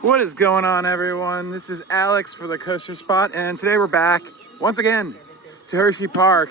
What is going on, everyone? This is Alex for the Coaster Spot, and today we're back once again to Hersheypark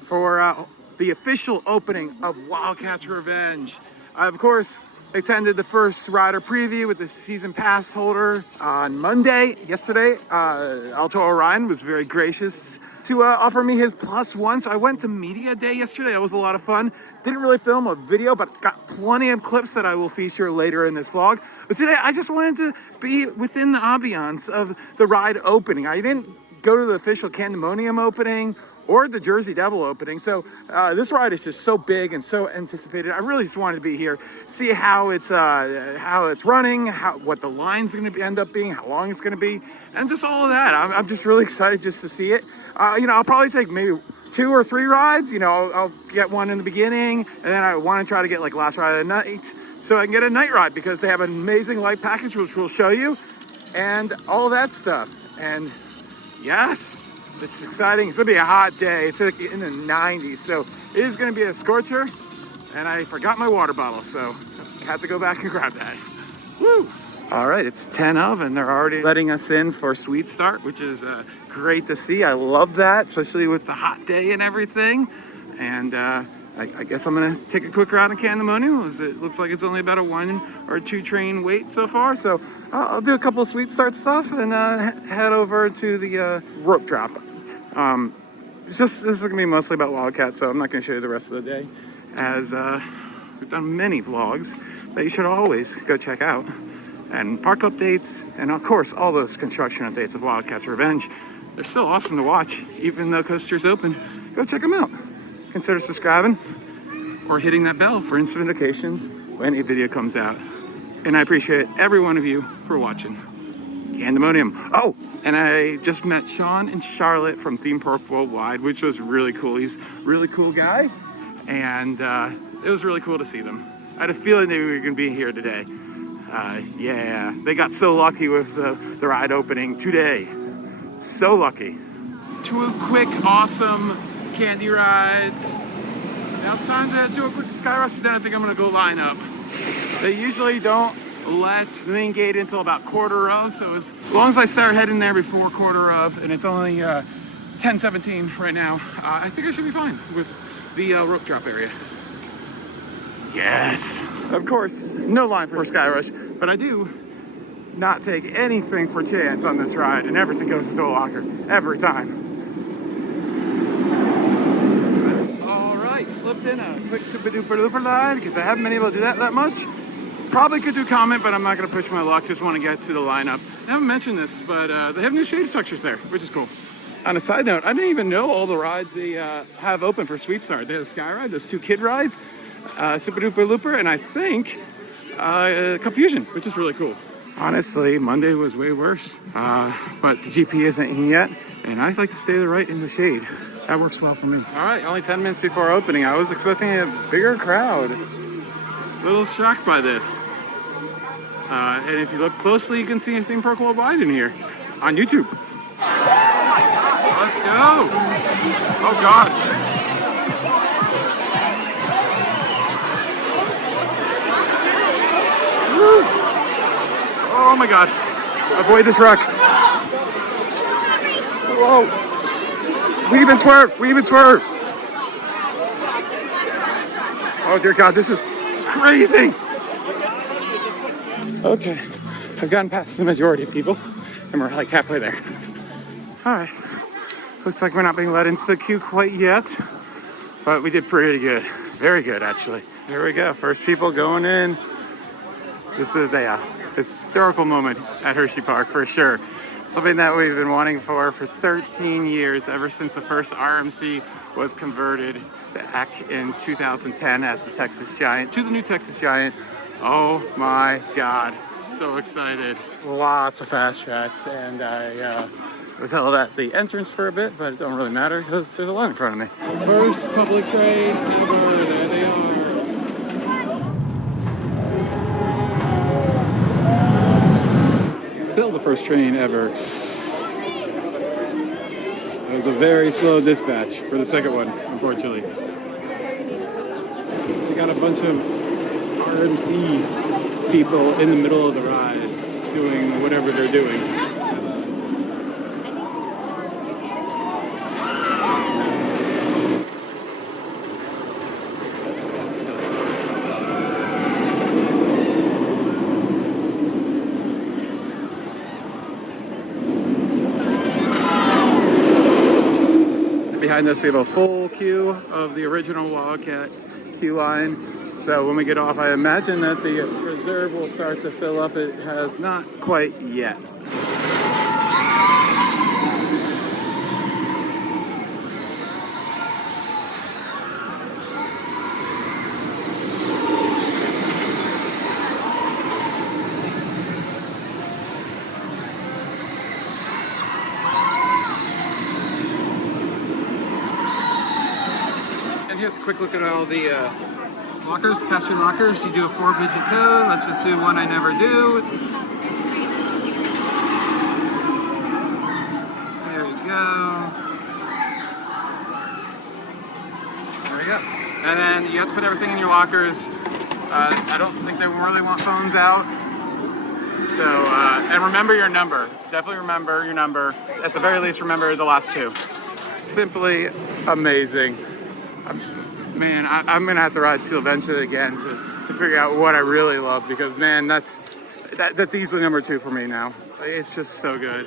for the official opening of Wildcat's Revenge. I, of course, attended the first rider preview with the season pass holder on Monday. Yesterday, Alto Orion was very gracious to offer me his +1, so I went to media day yesterday. That was a lot of fun. Didn't really film a video, but got plenty of clips that I will feature later in this vlog. But today, I just wanted to be within the ambiance of the ride opening. I didn't go to the official Candemonium opening or the Jersey Devil opening. So this ride is just so big and so anticipated. I really just wanted to be here, see how it's running, what the line's going to end up being, how long it's going to be, and just all of that. I'm just really excited just to see it. I'll probably take maybe 2 or 3 rides. I'll get one in the beginning, and then I want to try to get like last ride of the night, so I can get a night ride because they have an amazing light package, which we'll show you, and all that stuff. And yes, it's exciting. It's gonna be a hot day. It's like in the 90s, so it is gonna be a scorcher. And I forgot my water bottle, so I had to go back and grab that. Woo! All right, it's 10 of, and they're already letting us in for Sweet Start, which is great to see. I love that, especially with the hot day and everything. And I guess I'm gonna take a quick ride on Candemonium, as it looks like it's only about a 1 or 2 train wait so far. So I'll do a couple of Sweet Start stuff and head over to the rope drop. This is gonna be mostly about Wildcat, so I'm not gonna show you the rest of the day, as we've done many vlogs that you should always go check out. And park updates, and of course, all those construction updates of Wildcat's Revenge. They're still awesome to watch, even though Coaster's open. Go check them out. Consider subscribing or hitting that bell for instant notifications when a video comes out. And I appreciate every one of you for watching. Candemonium. Oh, and I just met Sean and Charlotte from Theme Park Worldwide, which was really cool. He's a really cool guy, and it was really cool to see them. I had a feeling they were going to be here today. Yeah, they got so lucky with the ride opening today. So lucky. 2 quick, awesome candy rides. Now it's time to do a quick Sky Rush, then I think I'm gonna go line up. They usually don't let the main gate until about quarter of, so as long as I start heading there before quarter of, and it's only 10:17 right now, I think I should be fine with the rope drop area. Yes! Of course, no line for Sky Rush, but I do not take anything for chance on this ride, and everything goes into a locker, every time. Slipped in a quick super duper duper ride because I haven't been able to do that much. Probably could do comment, but I'm not going to push my luck. Just want to get to the lineup. I haven't mentioned this, but they have new shade structures there, which is cool. On a side note, I didn't even know all the rides they have open for Sweet Start. They have a Sky Ride, there's 2 kid rides, Super Duper Looper, and I think Confusion, which is really cool. Honestly, Monday was way worse, but the GP isn't in yet, and I like to stay right in the shade. That works well for me. All right, only 10 minutes before opening. I was expecting a bigger crowd. A little shocked by this. And if you look closely, you can see Theme Park Worldwide in here on YouTube. Let's go. Oh, God. Woo. Oh, my God. Avoid this rock. Whoa. Weave and swerve! Weave and swerve! Oh dear God, this is crazy! Okay, I've gotten past the majority of people, and we're like halfway there. Alright, looks like we're not being let into the queue quite yet, but we did pretty good. Very good, actually. Here we go, first people going in. This is a historical moment at Hersheypark for sure. Something that we've been wanting for 13 years, ever since the first RMC was converted back in 2010 as the Texas Giant to the new Texas Giant. Oh my God, so excited. Lots of fast tracks, and I was held at the entrance for a bit, but it don't really matter because there's a line in front of me. First public train ever, there they are. Still the first train ever. It was a very slow dispatch for the second one, unfortunately. We got a bunch of RMC people in the middle of the ride. doing whatever they're doing. Behind us we have a full queue of the original Wildcat queue line. So when we get off, I imagine that the reserve will start to fill up. It has not quite yet. And here's a quick look at all the lockers, passenger lockers. You do a 4-digit code. Let's just do one I never do. There we go. There we go. And then you have to put everything in your lockers. I don't think they really want phones out. So, and remember your number. Definitely remember your number. At the very least, remember the last two. Simply amazing. Man, I'm gonna have to ride Steel eventually again to figure out what I really love, because man, that's easily number 2 for me now. It's just so good.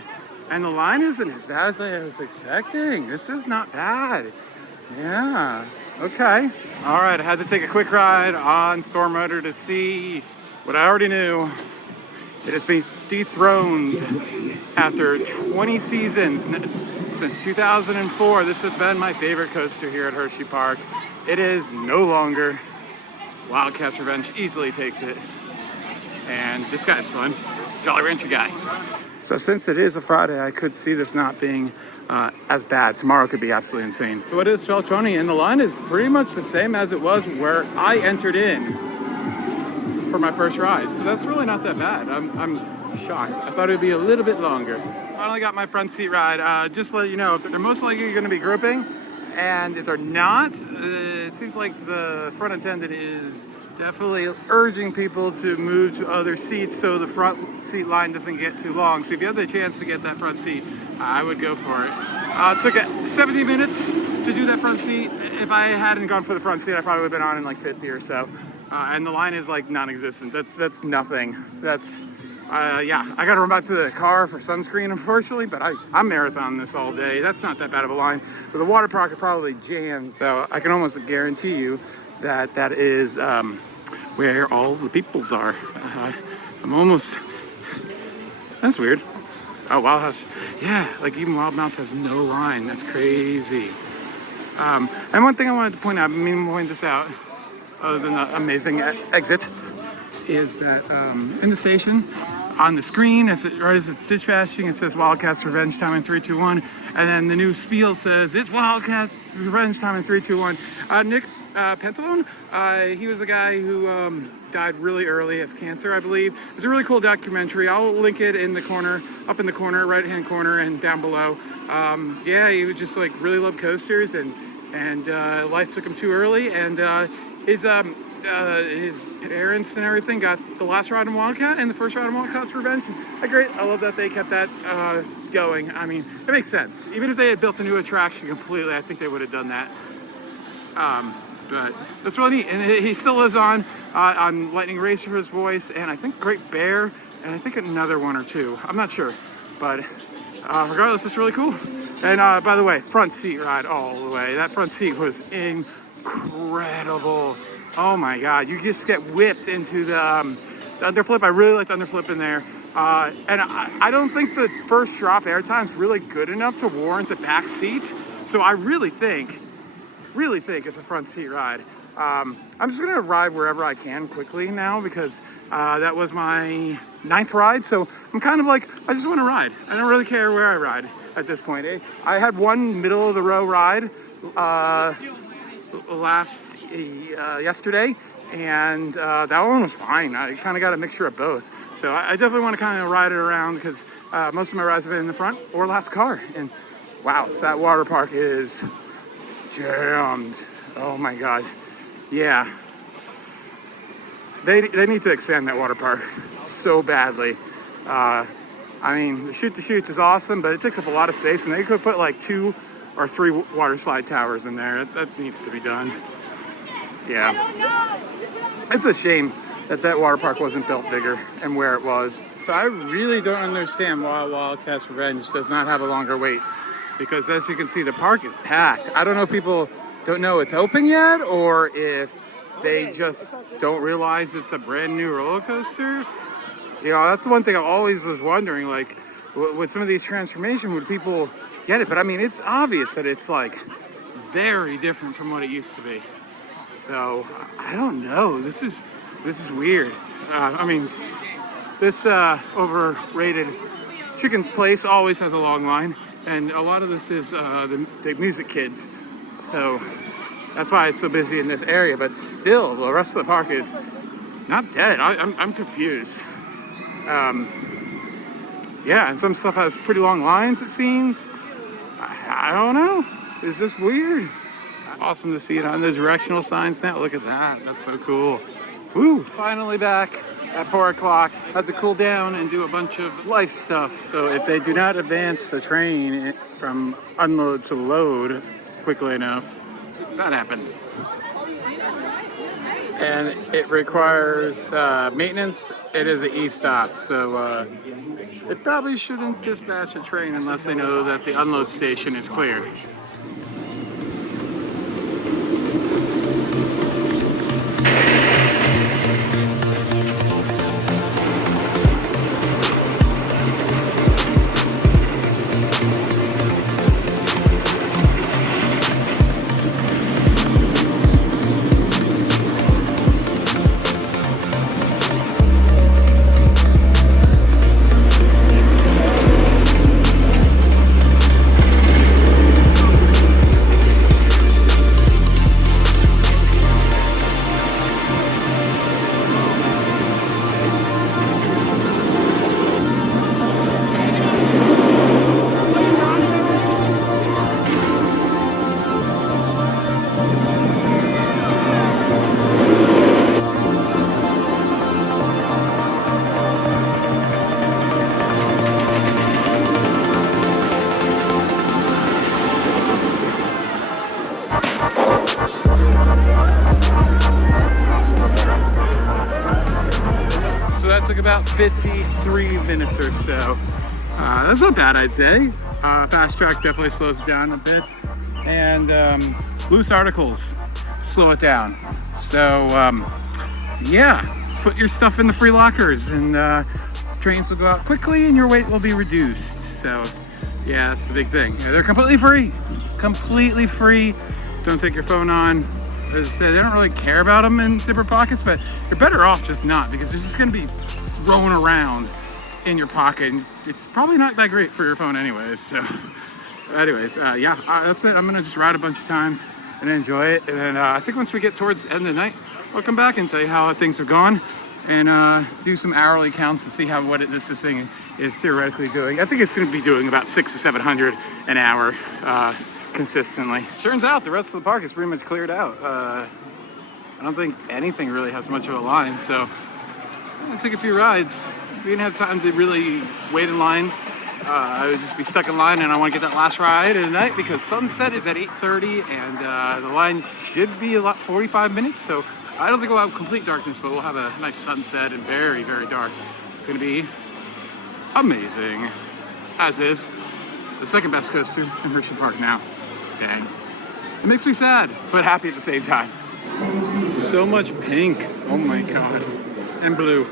And the line isn't as bad as I was expecting. This is not bad. Yeah, okay. All right, I had to take a quick ride on Storm Motor to see what I already knew. It has been dethroned after 20 seasons. Since 2004, this has been my favorite coaster here at Hersheypark. It is no longer. Wildcat's Revenge easily takes it. And this guy's fun. Jolly Rancher guy. So since it is a Friday, I could see this not being as bad. Tomorrow could be absolutely insane. So it is 12:20, and the line is pretty much the same as it was where I entered in for my first ride. So that's really not that bad. I'm shocked. I thought it would be a little bit longer. Finally got my front seat ride. Just to let you know, they're most likely going to be grouping, and if they're not, it seems like the front attendant is definitely urging people to move to other seats so the front seat line doesn't get too long. So if you have the chance to get that front seat, I would go for it. It took 17 minutes to do that front seat. If I hadn't gone for the front seat, I probably would have been on in like 50 or so. And the line is like non-existent. That's nothing. That's yeah, I gotta run back to the car for sunscreen, unfortunately, but I'm marathoning this all day. That's not that bad of a line. But the water park is probably jammed, so I can almost guarantee you that that is where all the peoples are. I'm almost, that's weird. Oh, Wild House, yeah, like even Wild Mouse has no line. That's crazy. And one thing I wanted to point out, point this out, other than the amazing exit, is that in the station, on the screen, right as it's dispatching, it says Wildcat's Revenge time in 3, 2, 1, and then the new spiel says it's Wildcat's Revenge time in 3, 2, 1. Nick Pentalone, he was a guy who died really early of cancer, I believe. It's a really cool documentary. I'll link it in the corner, up in the corner, right-hand corner, and down below. Yeah, he was just like really loved coasters, and life took him too early, and his parents and everything got the last ride in Wildcat and the first ride in Wildcat's Revenge. I love that they kept that going. I mean, it makes sense. Even if they had built a new attraction completely, I think they would have done that. But that's really neat. And he still lives on Lightning Racer's voice, and I think Great Bear, and I think another one or two. I'm not sure. But regardless, it's really cool. And by the way, front seat ride all the way. That front seat was incredible. Oh my God, you just get whipped into the underflip. I really like the underflip in there. And I don't think the first drop airtime is really good enough to warrant the back seat. So I really think it's a front seat ride. I'm just gonna ride wherever I can quickly now, because that was my 9th ride. So I'm kind of like, I just wanna ride. I don't really care where I ride at this point. I had one middle of the row ride yesterday, and that one was fine. I kind of got a mixture of both. So I definitely want to kind of ride it around, because most of my rides have been in the front or last car. And wow, that water park is jammed. Oh my God. Yeah. They need to expand that water park so badly. I mean, the shoot the chutes is awesome, but it takes up a lot of space, and they could put like 2 or 3 water slide towers in there. That needs to be done. Yeah. It's a shame that that water park wasn't built bigger and where it was. So I really don't understand why Wildcat's Revenge does not have a longer wait, because as you can see, the park is packed. I don't know if people don't know it's open yet, or if they just don't realize it's a brand new roller coaster. You know, that's the one thing I always was wondering, like, with some of these transformations, would people get it? But I mean, it's obvious that it's like very different from what it used to be. So I don't know. This is weird. I mean, this overrated Chicken's Place always has a long line, and a lot of this is the music kids. So that's why it's so busy in this area. But still, the rest of the park is not dead. I'm confused. Yeah, and some stuff has pretty long lines, it seems. I don't know. It's just weird. Awesome to see it on the directional signs now. Look at that. That's so cool. Woo! Finally back at 4 o'clock. Had to cool down and do a bunch of life stuff. So if they do not advance the train from unload to load quickly enough, that happens. And it requires maintenance. It is an e-stop, so they probably shouldn't dispatch a train unless they know that the unload station is clear. Took about 53 minutes or so. That's not bad, I'd say. Fast track definitely slows it down a bit, and loose articles slow it down. So yeah, put your stuff in the free lockers, and trains will go out quickly and your wait will be reduced. So yeah, that's the big thing. They're completely free. Don't take your phone on. As I said, they don't really care about them in zipper pockets, but you're better off just not, because they're just going to be thrown around in your pocket, and it's probably not that great for your phone anyways. So anyways, yeah, that's it. I'm going to just ride a bunch of times and enjoy it, and then I think once we get towards the end of the night, I'll come back and tell you how things have gone, and do some hourly counts to see how this thing is theoretically doing. I think it's going to be doing about 600 to 700 an hour consistently. Turns out the rest of the park is pretty much cleared out. I don't think anything really has much of a line, so I'm gonna take a few rides. We didn't have time to really wait in line. I would just be stuck in line, and I want to get that last ride of the night because sunset is at 8:30, and the line should be about 45 minutes. So I don't think we'll have complete darkness, but we'll have a nice sunset and very, very dark. It's gonna be amazing, as is the second best coaster in Hersheypark now. Dang. It makes me sad, but happy at the same time. So much pink. Oh my god. And blue.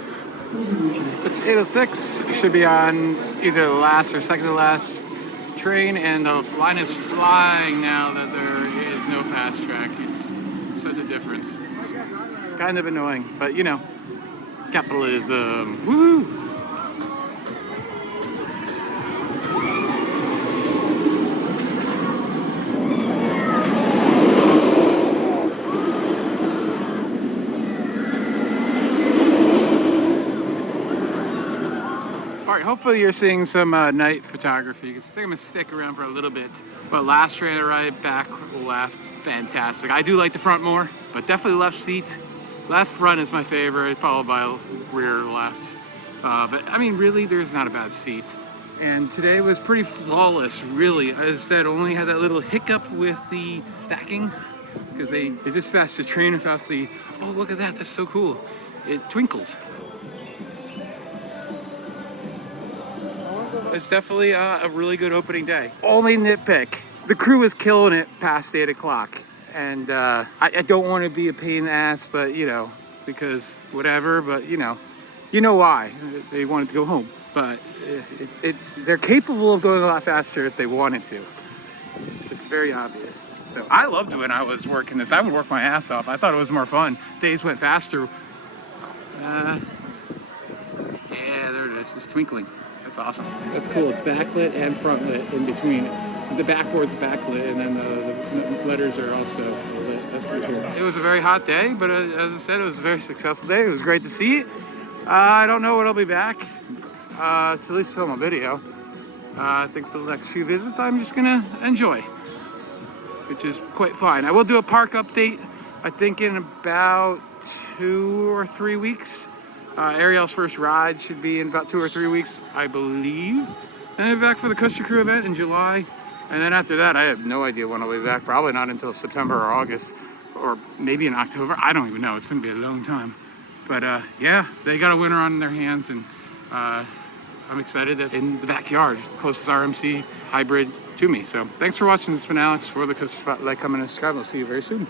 It's 8:06. Should be on either the last or second to last train, and the line is flying now that there is no fast track. It's such a difference. Kind of annoying, but you know, capitalism. Woo! Hopefully you're seeing some night photography, because I think I'm gonna stick around for a little bit. But last train ride back left, fantastic. I do like the front more, but definitely left seat. Left front is my favorite, followed by rear left. But I mean, really, there's not a bad seat. And today was pretty flawless, really. As I said, only had that little hiccup with the stacking because they dispatched the train without the, oh, look at that, that's so cool. It twinkles. It's definitely a really good opening day. Only nitpick, the crew is killing it past 8 o'clock. And I don't want to be a pain in the ass, but you know, because whatever, but you know why. They wanted to go home. But they're capable of going a lot faster if they wanted to. It's very obvious. So I loved when I was working this. I would work my ass off. I thought it was more fun. Days went faster. Yeah, there it is. It's twinkling. That's awesome. That's cool. It's backlit and frontlit in between. So the backboard's backlit, and then the letters are also lit. That's pretty cool. It was a very hot day, but as I said, it was a very successful day. It was great to see it. I don't know when I'll be back to at least film a video. I think the next few visits I'm just gonna enjoy, which is quite fine. I will do a park update, I think in about 2 or 3 weeks. Ariel's first ride should be in about 2 or 3 weeks, I believe. And then back for the Coaster Crew event in July. And then after that, I have no idea when I'll be back. Probably not until September or August, or maybe in October. I don't even know. It's gonna be a long time. But yeah, they got a winner on their hands, and I'm excited that in the backyard, closest RMC hybrid to me. So thanks for watching. This has been Alex for the Coaster Spotlight. Come and subscribe. I'll see you very soon.